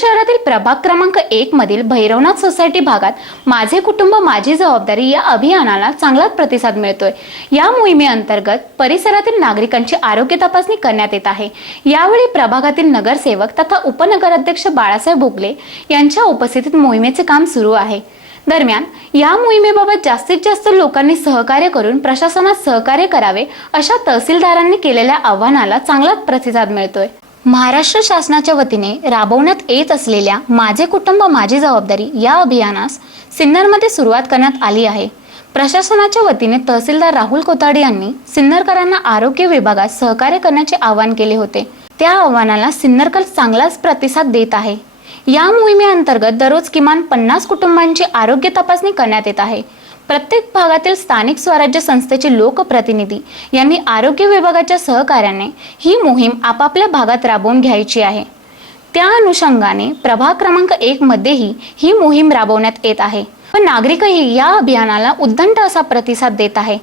शहरातील प्रभाग क्रमांक एक मधील भैरवनाथ सोसायटी भागात माझे कुटुंब माझी जबाबदारी या अभियानाला चांगलाच प्रतिसाद मिळतोय. या मोहिमेअंतर्गत परिसरातील नागरिकांची आरोग्य तपासणी करण्यात येत आहे. यावेळी प्रभागातील नगरसेवक तथा उपनगराध्यक्ष बाळासाहेब भोगले यांच्या उपस्थितीत मोहिमेचे काम सुरू आहे. दरम्यान या मोहिमेबाबत जास्तीत जास्त लोकांनी सहकार्य करून प्रशासनात सहकार्य करावे अशा तहसीलदारांनी केलेल्या आव्हानाला चांगलाच प्रतिसाद मिळतोय. महाराष्ट्र शासनाच्या वतीने राबवण्यात येत असलेल्या माझे कुटुंब माझी जबाबदारी या अभियानास सिन्नरमध्ये सुरुवात करण्यात आली आहे. प्रशासनाच्या वतीने तहसीलदार राहुल कोताडे यांनी सिन्नरकरांना आरोग्य विभागात सहकार्य करण्याचे आवाहन केले होते. त्या आव्हानाला सिन्नरकर चांगलाच प्रतिसाद देत आहे. या मोहिमेअंतर्गत दररोज किमान पन्नास कुटुंबांची आरोग्य तपासणी करण्यात येत आहे. प्रत्येक भागातील स्थानिक स्वराज्य संस्थेचे लोकप्रतिनिधी यांनी आरोग्य विभागाच्या सहकार्याने ही मोहीम आपापल्या भागात राबवून घ्यायची आहे. त्या अनुषंगाने प्रभाग क्रमांक एक मध्येही ही मोहीम राबवण्यात येत आहे. व नागरिकही या अभियानाला उद्दंड असा प्रतिसाद देत आहे.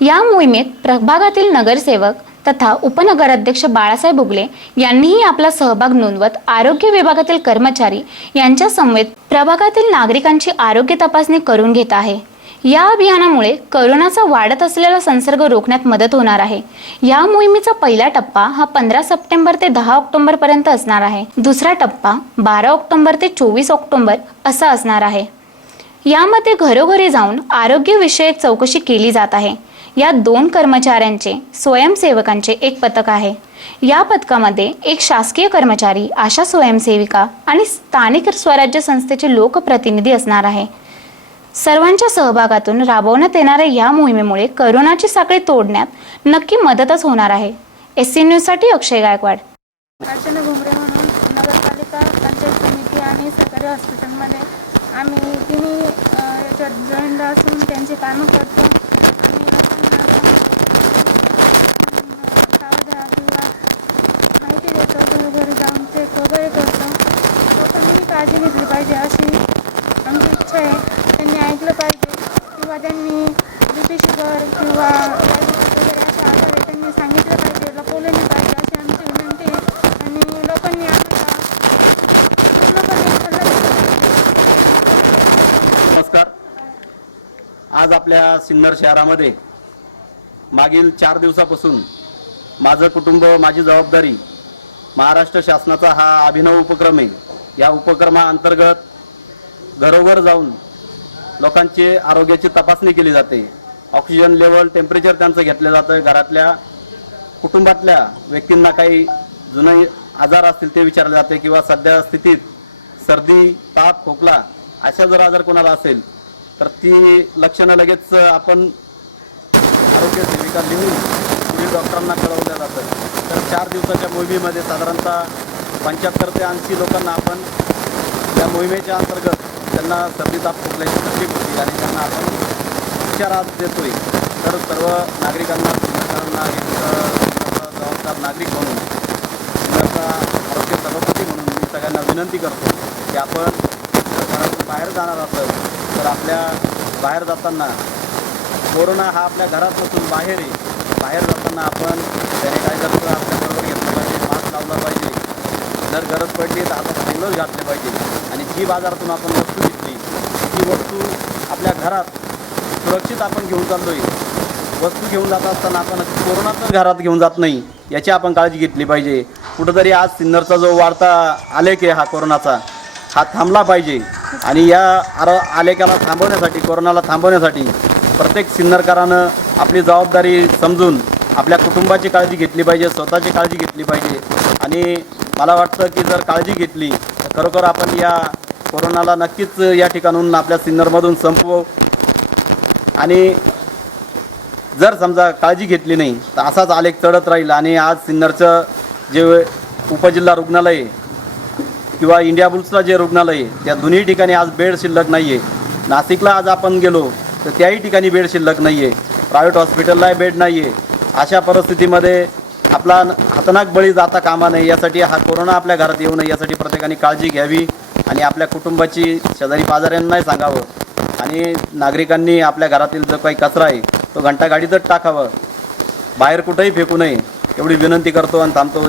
या मोहिमेत प्रभागातील नगरसेवक तथा उपनगराध्यक्ष बाळासाहेब बुगले यांनीही आपला सहभाग नोंदवत आरोग्य विभागातील कर्मचारी यांच्या समवेत प्रभागातील नागरिकांची आरोग्य तपासणी करून घेत आहे. या अभियानामुळे करोनाचा वाढत असलेला संसर्ग रोखण्यात मदत होणार आहे. या मोहिमेचा पहिला टप्पा हा पंधरा सप्टेंबर ते दहा ऑक्टोबर पर्यंत असणार आहे. दुसरा टप्पा बारा ऑक्टोबर ते चोवीस ऑक्टोबर असा असणार आहे. यामध्ये घरोघरी जाऊन आरोग्यविषयक चौकशी केली जात आहे. या दोन कर्मचाऱ्यांचे स्वयंसेवकांचे एक पथक आहे. या पथकामध्ये एक शासकीय कर्मचारी आशा स्वयंसेविका आणि स्थानिक स्वराज्य संस्थेचे लोकप्रतिनिधी असणार आहे. सर्वांच्या सहभागातून राबवण्यात येणाऱ्या या मोहिमेमुळे करोनाची साखळी तोडण्यात नक्की मदतच होणार आहे. एस सी न्यूजसाठी अक्षय गायकवाड. अर्चना घुमरे म्हणून नगरपालिका पंचायत समिती आणि सरकारी हॉस्पिटलमध्ये आम्ही तिन्ही याच्यात जॉईंट असून त्यांची कामं करतो. आम्ही लोकांना किंवा माहिती देतो. घरोघरी जाऊन चेक वगैरे करतो. लोकांनी काळजी घेतली पाहिजे अशी आमची इच्छा आहे त्यांनी ऐकलं पाहिजे किंवा त्यांनी बी पी शुगर किंवा डायबिटीस वगैरे असे आजार आहे त्यांनी सांगितलं पाहिजे लपवलं नाही पाहिजे अशी आमची विनंती आहे आणि लोकांनी आम्हाला पूर्णपणे सल्ला दिला नमस्कार आज आपल्या सिन्नर शहरामध्ये मागील चार दिवसापासून माझं कुटुंब माझी जबाबदारी महाराष्ट्र शासनाचा हा अभिनव उपक्रम आहे. या उपक्रमाअंतर्गत घरोघर जाऊन लोकांची आरोग्याची तपासणी केली जाते. ऑक्सिजन लेवल टेम्परेचर त्यांचं घेतलं जातं. घरातल्या कुटुंबातल्या व्यक्तींना काही जुने आजार असतील ते विचारले जाते किंवा सध्या स्थितीत सर्दी ताप खोकला अशा जर आजार कोणाला असेल तर ती लक्षणं लगेच आपण आरोग्य सेविका लिहून पुढील डॉक्टरांना कळवलं जातं तर चार दिवसाच्या मोहिमेमध्ये साधारणतः पंच्याहत्तर ते ऐंशी लोकांना आपण या मोहिमेच्या अंतर्गत त्यांना सर्दी ताप खोकल्याची तकलीफ होती आणि त्यांना आपण उपचार देतोय. तर सर्व नागरिकांना सिन्नरकरांना एक जबाबदार नागरिक म्हणून आरोग्य सभापती म्हणून मी सगळ्यांना विनंती करतो की आपण बाहेर जाणार असेल तर आपल्या बाहेर जाताना कोरोना हा आपल्या घरात नसून बाहेर आहे बाहेर जाताना आपण सॅनिटायझरचं आपल्याबरोबर घेतलं पाहिजे मास्क लावला पाहिजे. जर गरज पडली तर आपण हँडग्लोव्ह घातले पाहिजे. आणि जी बाजारातून आपण वस्तू घेतली ती वस्तू आपल्या घरात सुरक्षित आपण घेऊन चाललोय. वस्तू घेऊन जात असताना आपण कोरोना घरात घेऊन जात नाही याची आपण काळजी घेतली पाहिजे. कुठंतरी आज सिन्नरचा जो वाढता आलेख आहे हा कोरोनाचा हा थांबला पाहिजे. आणि या आर आलेखाला थांबवण्यासाठी कोरोनाला थांबवण्यासाठी प्रत्येक सिन्नरकरानं आपली जबाबदारी समजून आपल्या कुटुंबाची काळजी घेतली पाहिजे स्वतःची काळजी घेतली पाहिजे. आणि मला वाटतं की जर काळजी घेतली तर खरोखर आपण या कोरोनाला नक्कीच या ठिकाणून आपल्या सिन्नरमधून संपवू. आणि जर समजा काळजी घेतली नाही तर असाच आलेख चढत राहील. आणि आज सिन्नरचं जे उपजिल्हा रुग्णालय आहे किंवा इंडिया बुल्सला जे रुग्णालय आहे त्या दोन्ही ठिकाणी आज बेड शिल्लक नाही आहे नाशिकला आज आपण गेलो तर त्याही ठिकाणी बेड शिल्लक नाही आहे प्रायव्हेट हॉस्पिटललाही बेड नाही आहे अशा परिस्थितीमध्ये आपला हातनाक बळी जाता कामा नये यासाठी हा कोरोना आपल्या घरात येऊ नये यासाठी प्रत्येकाने काळजी घ्यावी आणि आपल्या कुटुंबाची शेजारी पाजाऱ्यांनाही सांगावं. आणि नागरिकांनी आपल्या घरातील जो काही कचरा आहे तो घंटागाडीतच टाकावं. बाहेर कुठंही फेकू नये एवढी विनंती करतो आणि थांबतो.